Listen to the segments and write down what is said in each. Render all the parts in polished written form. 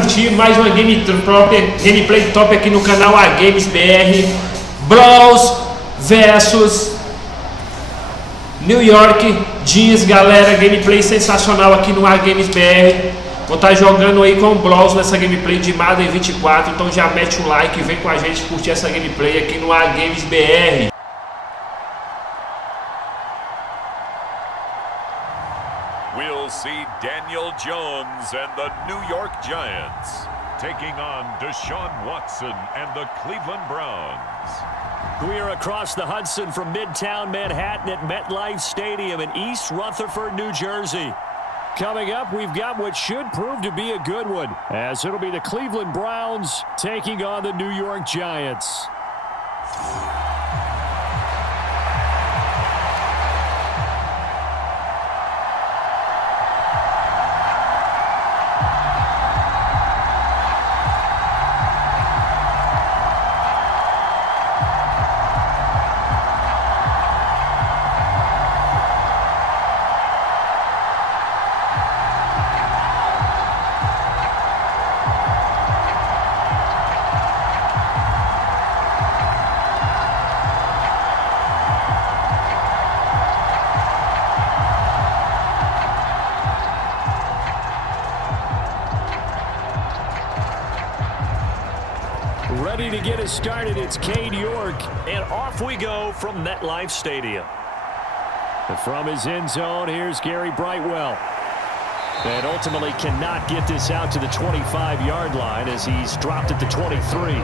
curtir mais uma gameplay top aqui no canal A Games BR. Browns versus New York Giants, galera. Gameplay sensacional aqui no A Games BR. Vou estar jogando aí com o Browns nessa gameplay de Madden 24. Então já mete o like e vem com a gente curtir essa gameplay aqui no A Games BR. We'll see Daniel Jones and the New York Giants taking on Deshaun Watson and the Cleveland Browns. We are across the Hudson from Midtown Manhattan at MetLife Stadium in East Rutherford, New Jersey. Coming up, we've got what should prove to be a good one, as it'll be the Cleveland Browns taking on the New York Giants. Ready to get us started, it's Cade York, and off we go from MetLife Stadium. And from his end zone, here's Gary Brightwell. And ultimately cannot get this out to the 25-yard line as he's dropped at the 23.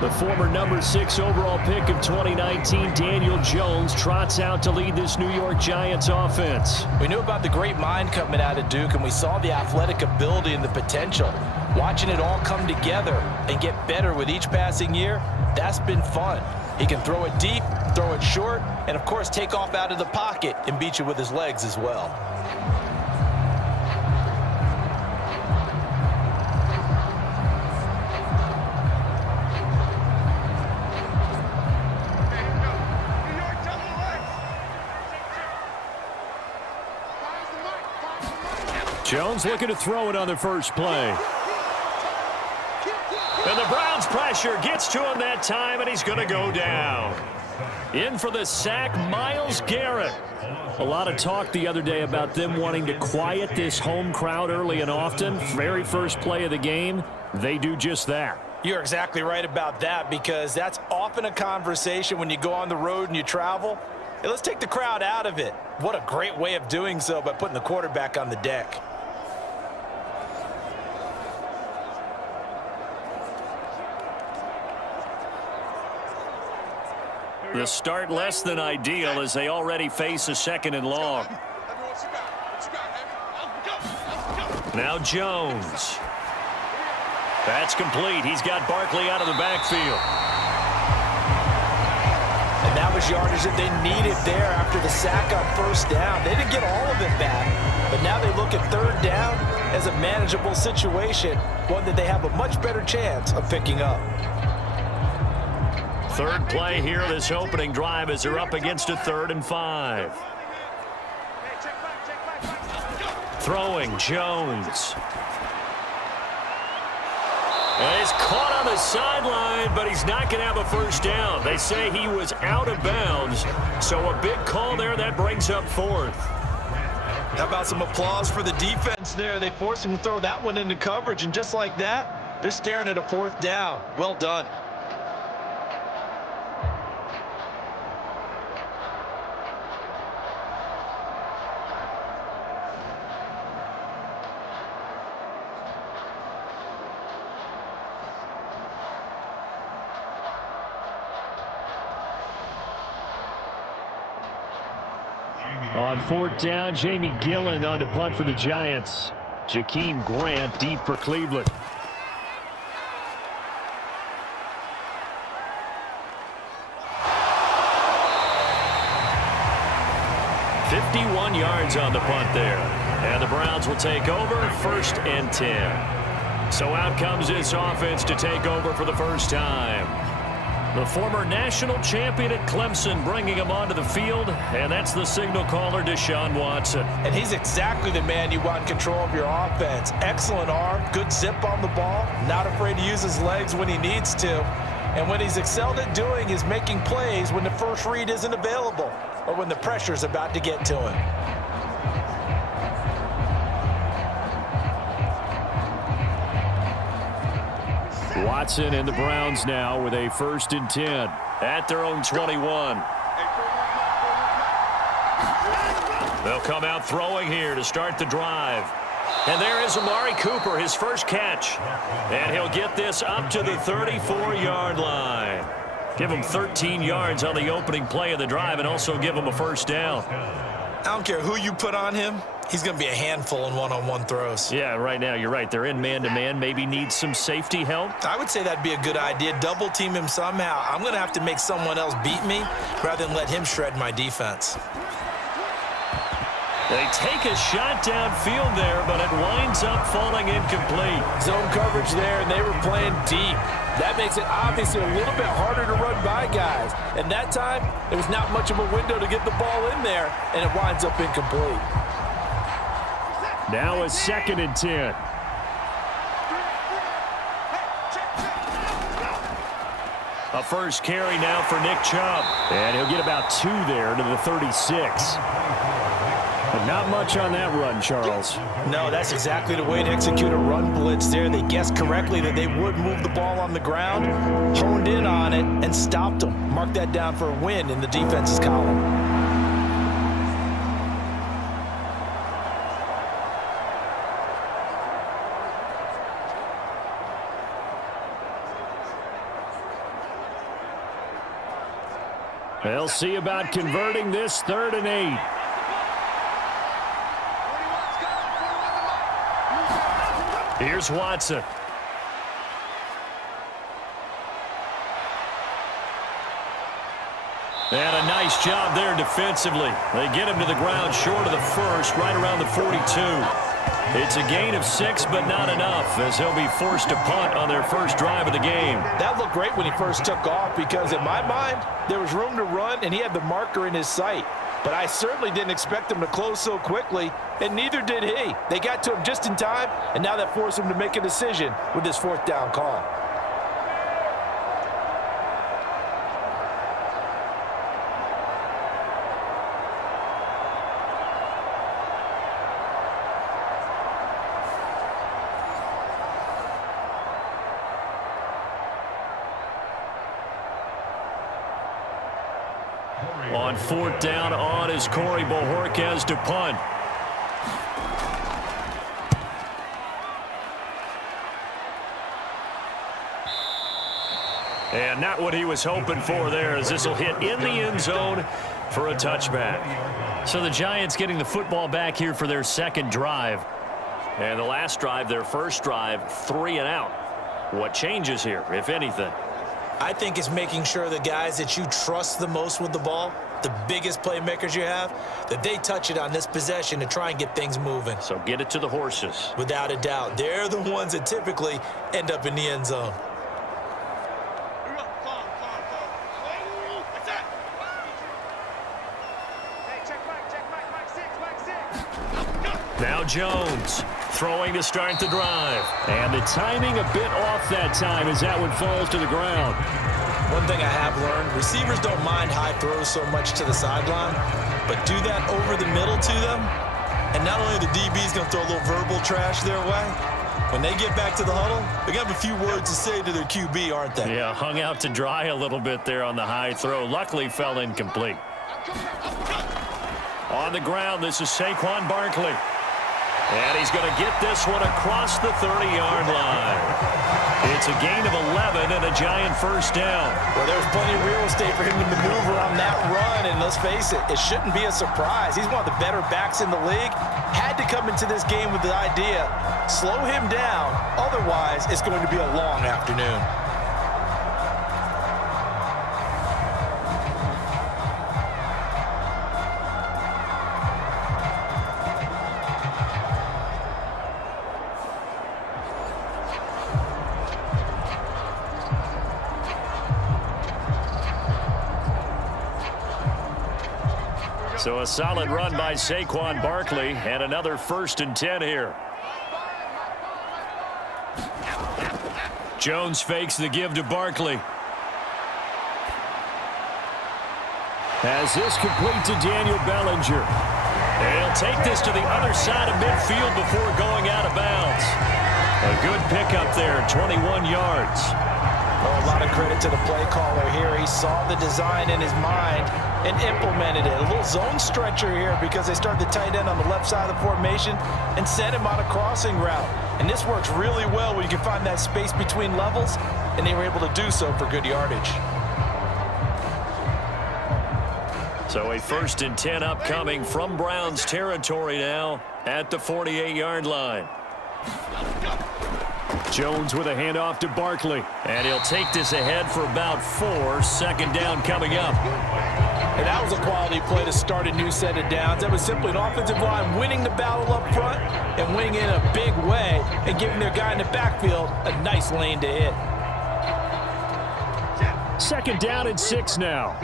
The former number 6 overall pick of 2019, Daniel Jones, trots out to lead this New York Giants offense. We knew about the great mind coming out of Duke, and we saw the athletic ability and the potential. Watching it all come together and get better with each passing year, that's been fun. He can throw it deep, throw it short, and of course take off out of the pocket and beat you with his legs as well. Jones looking to throw it on the first play. And the Browns pressure gets to him that time, and he's going to go down. In for the sack, Myles Garrett. A lot of talk the other day about them wanting to quiet this home crowd early and often. Very first play of the game, they do just that. You're exactly right about that, because that's often a conversation when you go on the road and you travel. Hey, let's take the crowd out of it. What a great way of doing so by putting the quarterback on the deck. The start less than ideal as they already face a second and long. Now Jones. That's complete. He's got Barkley out of the backfield. And that was yardage that they needed there after the sack on first down. They didn't get all of it back, but now they look at third down as a manageable situation, one that they have a much better chance of picking up. Third play here, this opening drive, as they're up against a 3rd and 5. Throwing, Jones. And he's caught on the sideline, but he's not going to have a first down. They say he was out of bounds, so a big call there. That brings up 4th. How about some applause for the defense there? They forced him to throw that one into coverage, and just like that, they're staring at a 4th down. Well done. On 4th down, Jamie Gillen on to punt for the Giants. Jakeem Grant deep for Cleveland. "51 yards on the punt there. And the Browns will take over, 1st and 10. So out comes this offense to take over for the first time. The former national champion at Clemson bringing him onto the field, and that's the signal caller, Deshaun Watson. And he's exactly the man you want in control of your offense. Excellent arm, good zip on the ball, not afraid to use his legs when he needs to. And what he's excelled at doing is making plays when the first read isn't available or when the pressure's about to get to him. Watson and the Browns now with a 1st and 10 at their own 21. They'll come out throwing here to start the drive. And there is Amari Cooper, his first catch. And he'll get this up to the 34-yard line. Give him 13 yards on the opening play of the drive and also give him a 1st down. I don't care who you put on him. He's going to be a handful in one-on-one throws. Yeah, right now, you're right. They're in man-to-man. Maybe need some safety help. I would say that'd be a good idea. Double team him somehow. I'm going to have to make someone else beat me rather than let him shred my defense. They take a shot downfield there, but it winds up falling incomplete. Zone coverage there, and they were playing deep. That makes it obviously a little bit harder to run by guys. And that time, there was not much of a window to get the ball in there, and it winds up incomplete. Now a 2nd and 10. A first carry now for Nick Chubb. And he'll get about 2 there to the 36. But not much on that run, Charles. No, that's exactly the way to execute a run blitz there. They guessed correctly that they would move the ball on the ground, honed in on it, and stopped them. Mark that down for a win in the defense's column. They'll see about converting this 3rd and 8. Here's Watson. And a nice job there defensively. They get him to the ground short of the 1st, right around the 42. It's a gain of 6, but not enough, as he'll be forced to punt on their first drive of the game. That looked great when he first took off because, in my mind, there was room to run, and he had the marker in his sight. But I certainly didn't expect him to close so quickly, and neither did he. They got to him just in time, and now that forced him to make a decision with his 4th down call. On 4th down on is Corey Bojorquez to punt. And not what he was hoping for there, as this will hit in the end zone for a touchback. So the Giants getting the football back here for their 2nd drive. And the last drive, their first drive, 3 and out. What changes here, if anything? I think it's making sure the guys that you trust the most with the ball, the biggest playmakers you have, that they touch it on this possession to try and get things moving. So get it to the horses. Without a doubt. They're the ones that typically end up in the end zone. Now Jones throwing to start the drive. And the timing a bit off that time as that one falls to the ground. One thing I have learned, receivers don't mind high throws so much to the sideline, but do that over the middle to them, and not only the DB's going to throw a little verbal trash their way, when they get back to the huddle, they're going to have a few words to say to their QB, aren't they? Yeah, hung out to dry a little bit there on the high throw. Luckily fell incomplete. On the ground, this is Saquon Barkley. And he's going to get this one across the 30-yard line. It's a gain of 11 and a Giant first down. Well, there's plenty of real estate for him to maneuver on that run, and let's face it, it shouldn't be a surprise. He's one of the better backs in the league. Had to come into this game with the idea, slow him down, otherwise it's going to be a long afternoon. So a solid run by Saquon Barkley and another 1st and 10 here. Jones fakes the give to Barkley. As this complete to Daniel Bellinger. And he'll take this to the other side of midfield before going out of bounds. A good pickup there, 21 yards. Well, a lot of credit to the play caller here. He saw the design in his mind and implemented it. A little zone stretcher here because they started the tight end on the left side of the formation and sent him on a crossing route. And this works really well when you can find that space between levels, and they were able to do so for good yardage. So a 1st and 10 upcoming from Browns territory now at the 48-yard line. Jones with a handoff to Barkley. And he'll take this ahead for about 4. 2nd down coming up. And that was a quality play to start a new set of downs. That was simply an offensive line winning the battle up front and winning in a big way and giving their guy in the backfield a nice lane to hit. 2nd down and 6 now.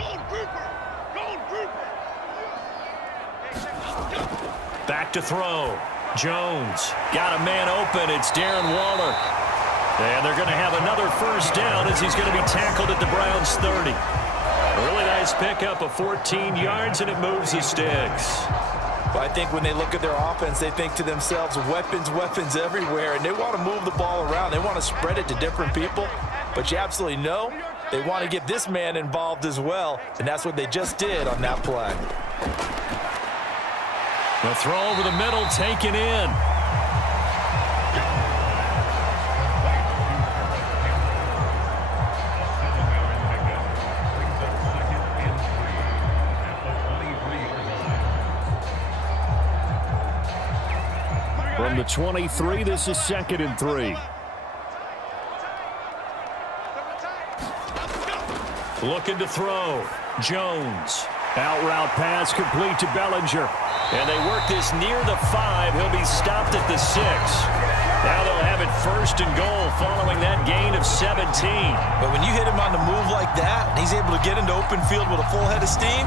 Back to throw. Jones got a man open. It's Darren Waller. And they're going to have another 1st down as he's going to be tackled at the Browns 30. A really nice pickup of 14 yards, and it moves the sticks. But I think when they look at their offense, they think to themselves, weapons, weapons everywhere, and they want to move the ball around. They want to spread it to different people. But you absolutely know they want to get this man involved as well, and that's what they just did on that play. The throw over the middle, taken in. From the 23, this is 2nd and 3. Looking to throw. Jones. Out route pass complete to Bellinger. And they work this near the 5. He'll be stopped at the 6. Now they'll have it 1st and goal following that gain of 17. But when you hit him on the move like that, and he's able to get into open field with a full head of steam,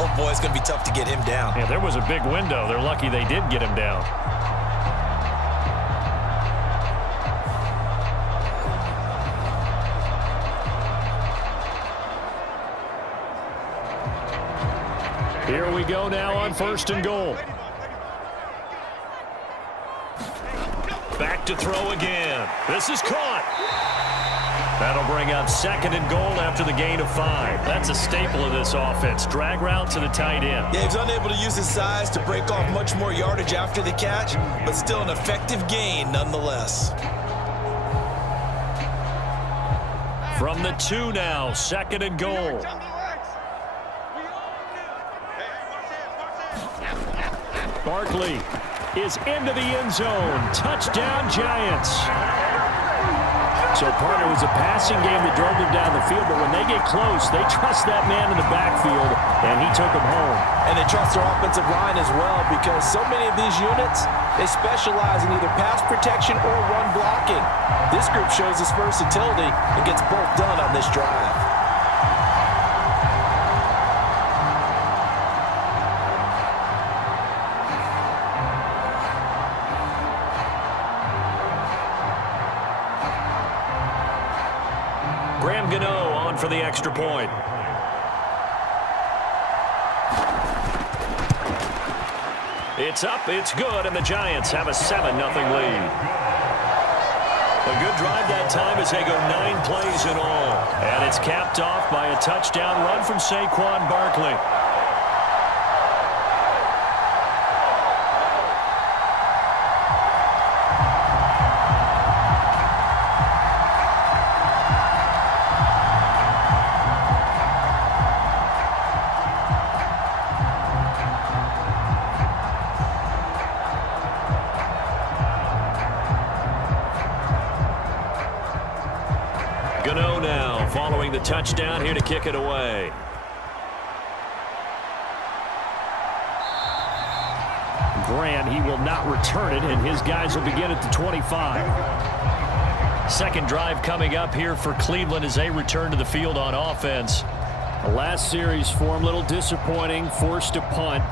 oh boy, it's going to be tough to get him down. Yeah, there was a big window. They're lucky they did get him down. Here we go now on 1st and goal. Back to throw again. This is caught. That'll bring up 2nd and goal after the gain of 5. That's a staple of this offense. Drag route to the tight end. Yeah, he's unable to use his size to break off much more yardage after the catch, but still an effective gain nonetheless. From the 2 now, 2nd and goal. Barkley is into the end zone. Touchdown, Giants. So, partner, it was a passing game that drove them down the field, but when they get close, they trust that man in the backfield, and he took them home. And they trust their offensive line as well, because so many of these units, they specialize in either pass protection or run blocking. This group shows its versatility and gets both done on this drive. For the extra point. It's up, it's good, and the Giants have a 7-0 lead. A good drive that time as they go 9 plays in all. And it's capped off by a touchdown run from Saquon Barkley. The touchdown here to kick it away. Grant, he will not return it, and his guys will begin at the 25. 2nd drive coming up here for Cleveland as they return to the field on offense. The last series for him, a little disappointing, forced to punt.